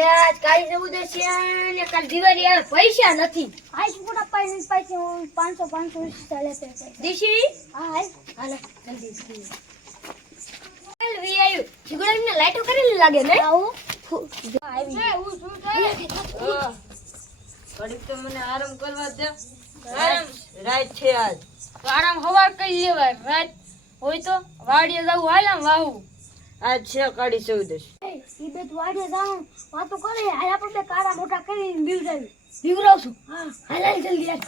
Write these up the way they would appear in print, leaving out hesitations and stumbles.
યાર કાઈ જવું દે છે ને કાલ દિવાળી આવે પૈસા નથી આઈ પૂરા પૈસે હું 500 ચાલે છે દીશી હા હાલ હાલે જલ્દી ચાલ વી આયુ જીગોડાને લાઈટો કરેલી લાગે ને આવું આવી છે હું શું થાય ઘડીક તો મને આરામ કરવા દે આરામ રાત છે આજ આરામ હવાર કરી લેવાય રાત હોય તો વાડીએ જવું હાલ આમ વાવું આજ છે કાળી 14 ઈ બે વાડે જાઉં વાતો કરે હાલ આપણે બે કાળા મોટા કરીને બીવડાવી બીવરાવશું હા હાલ જલ્દી યાર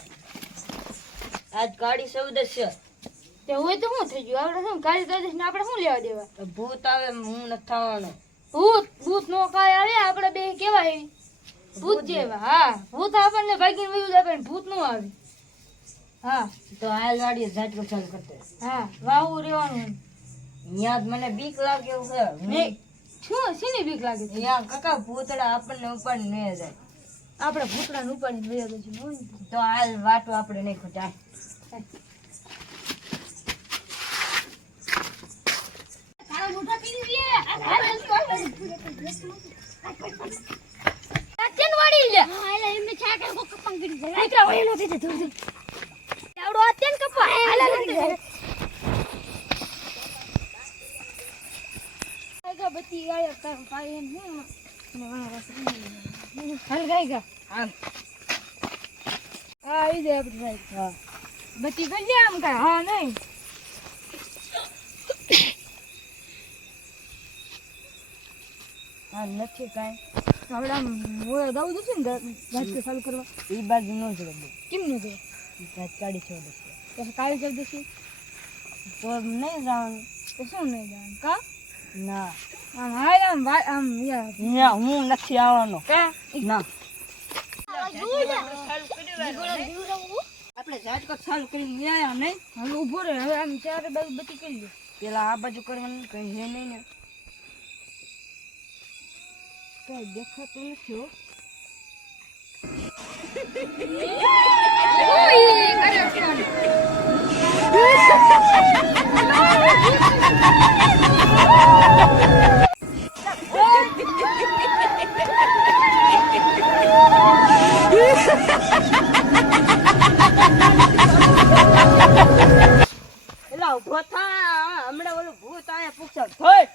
આજ કાળી 14 છે તે હોય તો શું થઈ ગયું આપણે શું કાળી કરી ને આપણે શું લેવા દેવા તો ભૂત આવે હું ન થવાનો ભૂત નો કાય આવે આપણે બે કેવા એવી ભૂત જેવા હા ભૂત આપણને ભાગીને વયું જાય પણ ભૂત નો આવે હા તો હાલ વાડીએ ઝાટકો ચાલુ કરતે હા વાવું રેવાનું યાદ મને બીક લાગે એવું છે નહીં શું શીની બીક લાગે છે યા કાકા ભૂતડા આપણને ઉપાડી ન જાય આપણે ભૂતડાને ઉપાડીને વયા જશું તો હાલ વાટો આપણે નહીં ખોટા કાળા મોટા કરીને કેન વાડી લે હા એટલે એમને છા કે કો કપંગ કરી જાય આઈકરા વળી નો થઈ જતો આવડો અત્યંત કપા હાલ બત્તી આયા કા પાઈ એમ હાલ ગાય ગા હાલ હા આવી જાય આપડી ભાઈ હા બત્તી કરી આમ કા હા નહીં હા નથી કાઈ આપણે આમ ઓય દાવ દે ને ગાડી ચાલુ કરવા ઈ બાજુ નો જડે કેમ નું છે રાત કાઢી છો તો કાલે જલ્દી દેસી તો નહીં જવાનું તો શું નહીં જાણ કા ના આમ હાય આમ યા ના હું નથી આવવાનો કા ના આપણે ઝાટકો ચાલુ કરીને આયા નહીં હવે ઊભો રહે હવે આમ ચારે બાજુ બત્તી કરી લે પેલા આ બાજુ કરવાનું કઈ હે નહીં ને કઈ દેખાતું નથી હો એલા ઉભો થા હમણાં ઓલું ભૂત આયા પૂછા થોય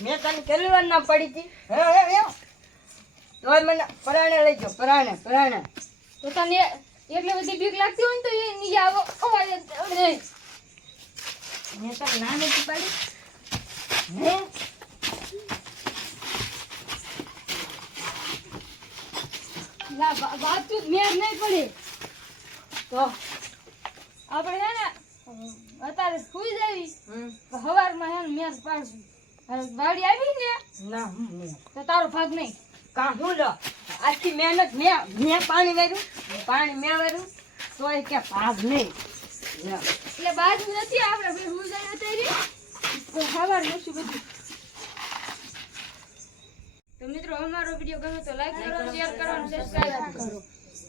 મેં તને કેટલી વાર ના પડી હતી તોય મને પરાણે લઈ જાઓ પરાણે તો તને એટલે બધી બીક લાગતી હોય ને તો એ નીચે આવો અવાજ નહીં મેં તને ના નથી પાડી હે લા વાત તું મેર નહીં પડે તો આપણે હે ને અત્યારે સુઈ જાવી સવારમાં હે ને મેર પાડશું અને વાડી આવી ને ના હું નહીં તો તારો ભાગ નહીં કા હું લો આખી મહેનત મેં પાણી વાર્યું તોય કે ભાગ નહીં એટલે બાજુ નથી આપણે બે સુઈ જાય અત્યારે તો સવાર નસી બધું તો મિત્રો અમારો વિડીયો ગમે તો લાઈક કરો શેર કરો અને સબસ્ક્રાઇબ કરો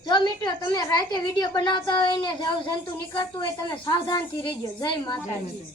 જો મિત્રો તમે રાતે વિડિયો બનાવતા હોય ને જંતુ નીકળતું હોય તમે સાવધાનથી રહેજો જય માતાજી